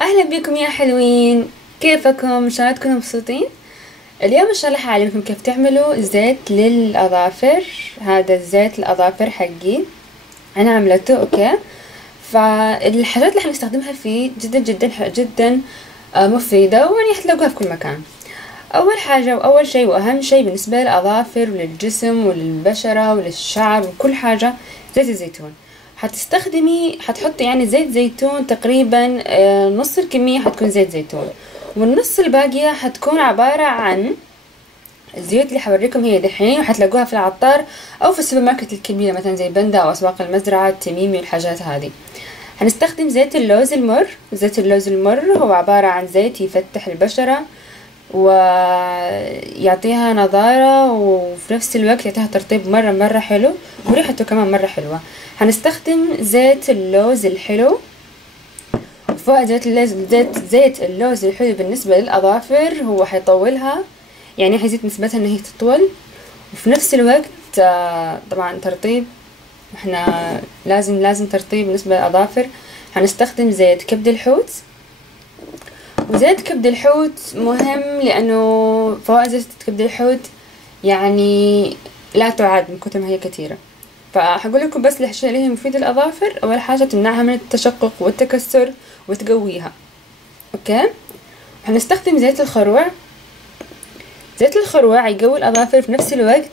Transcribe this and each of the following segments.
اهلا بكم يا حلوين، كيفكم؟ ان شاء الله تكونوا مبسوطين. اليوم ان شاء الله حاعلمكم كيف تعملوا زيت للاظافر. هذا الزيت الاظافر حقي انا عملته. اوكي، فالحاجات اللي حنستخدمها فيه جدا جدا جدا مفيدة، ويعني حتلاقوها في كل مكان. اول حاجة واول شيء واهم شيء بالنسبة للاظافر وللجسم وللبشرة وللشعر وكل حاجة زيت الزيتون. حتحطي يعني زيت زيتون تقريبا نص الكمية حتكون زيت زيتون، والنص الباقية حتكون عبارة عن الزيوت اللي حوريكم هي دحين، وحتلاقوها في العطار او في السوبر ماركت الكبيرة مثلا زي بندا او اسواق المزرعة التميمي والحاجات هذه. هنستخدم زيت اللوز المر. زيت اللوز المر هو عبارة عن زيت يفتح البشرة ويعطيها نضارة، وفي نفس الوقت يعطيها ترطيب مرة حلو، وريحته كمان مرة حلوة. هنستخدم زيت اللوز الحلو. فوائد زيت اللوز الحلو بالنسبة للأظافر هو حيطولها، يعني حيزيد نسبتها ان هي تطول، وفي نفس الوقت طبعا ترطيب. احنا لازم ترطيب بالنسبة للأظافر. هنستخدم زيت كبد الحوت. وزيت كبد الحوت مهم لأنه فوائد زيت كبد الحوت يعني لا تعد من كتر ما هي كثيرة. فحقول لكم بس الأشياء اللي هي مفيدة للأظافر. أول حاجة تمنعها من التشقق والتكسر وتقويها. أوكي، هنستخدم زيت الخروع. زيت الخروع يقوي الأظافر في نفس الوقت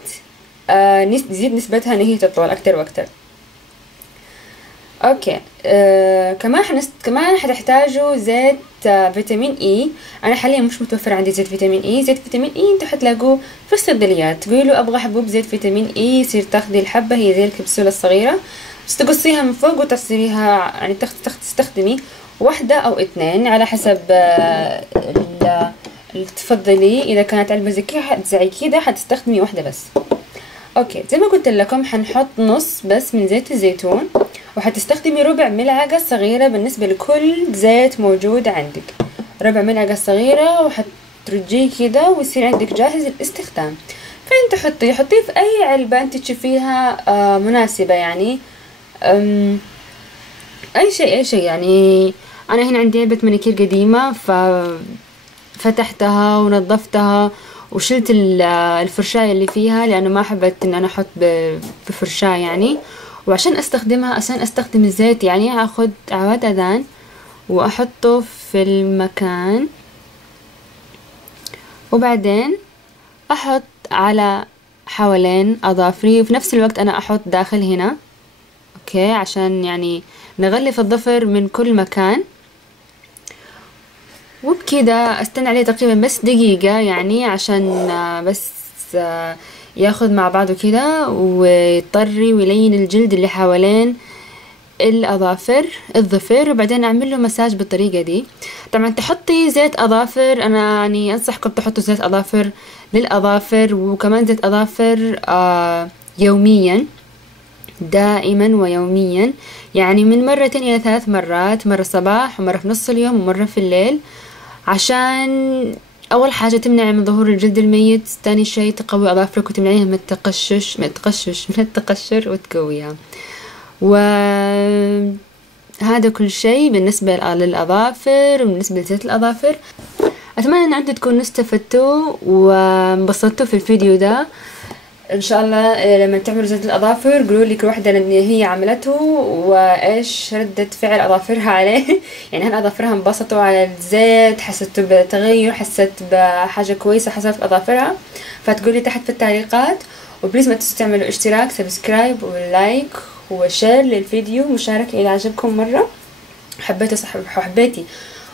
يزيد نسبتها إن هي تطول أكتر وأكتر. اوكي، كمان حتحتاجوا زيت فيتامين اي. انا حاليا مش متوفر عندي زيت فيتامين اي. زيت فيتامين اي انتوا حتلاقوه في الصيدليات. تقولي له ابغى حبوب زيت فيتامين اي، يصير تاخذي الحبة هي زي الكبسولة الصغيرة، بس تقصيها من فوق وتصيريها يعني تستخدمي واحدة او اثنين على حسب اللي تفضلي. اذا كانت علبة زي كده حتستخدمي واحدة بس. اوكي، زي ما قلت لكم حنحط نص بس من زيت الزيتون، وحتستخدمي ربع ملعقة صغيرة بالنسبة لكل زيت موجود عندك. ربع ملعقة صغيرة، وحترجيه كده ويصير عندك جاهز للاستخدام. فين حطيه في اي علبة انت تشوفيها مناسبة، يعني اي شيء يعني. انا هنا عندي علبة مانيكير قديمة، فتحتها ونظفتها وشلت الفرشاية اللي فيها، لانه ما حبيت ان انا احط بفرشاة يعني. وعشان استخدم الزيت يعني اخذ عواد اذان واحطه في المكان، وبعدين احط على حوالين اظافري، وفي نفس الوقت انا احط داخل هنا. اوكي، عشان يعني نغلف الظفر من كل مكان. وبكده استنى عليه تقريبا بس دقيقة، يعني عشان بس ياخد مع بعضه كده ويطري ويلين الجلد اللي حوالين الظفر، وبعدين اعمل له مساج بالطريقة دي. طبعا تحطي زيت اظافر، انا يعني انصحكم تحطوا زيت اظافر للاظافر، وكمان زيت اظافر يوميا، دائما ويوميا، يعني من مرتين الى 3 مرات، مرة الصباح ومرة في نص اليوم ومرة في الليل، عشان اول حاجة تمنع من ظهور الجلد الميت. ثاني شيء تقوي اظافرك وتمنعيها من التقشر وتقويها. وهذا كل شيء بالنسبة للأظافر وبالنسبة لزيت الأظافر. أتمنى أن أنتم تكونوا استفدتوا وانبسطتوا في الفيديو ده. ان شاء الله لما تعملوا زيت الاظافر قولوا لي كل واحده ان هي عملته وايش ردة فعل اظافرها عليه. يعني هل اظافرها انبسطوا على الزيت، حسيتوا بتغير، حسيت بحاجه كويسه حصلت في اظافرها؟ فتقولي تحت في التعليقات. وبليز ما تنسوا تعملوا اشتراك، سبسكرايب ولايك وشير للفيديو، مشاركه اذا عجبكم مره، حبيتي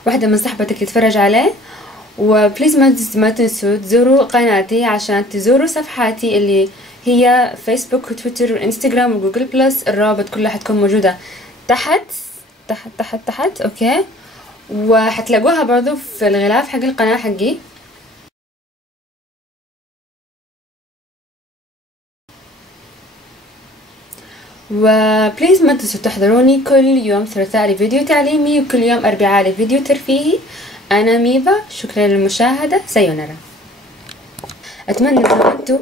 واحده من صحبتك تتفرج عليه. وبليز ما تنسوا تزوروا قناتي عشان تزوروا صفحاتي اللي هي فيسبوك وتويتر وانستغرام وجوجل بلس. الروابط كلها حتكون موجودة تحت تحت تحت تحت. اوكي، وحتلاقوها برضو في الغلاف حق القناة حقي. وبليز ما تنسوا تحضروني كل يوم ثلاثاء لفيديو تعليمي، وكل يوم اربعاء لفيديو ترفيهي. انا ميفا، شكرا للمشاهدة، سايونارا. اتمنى ان انتم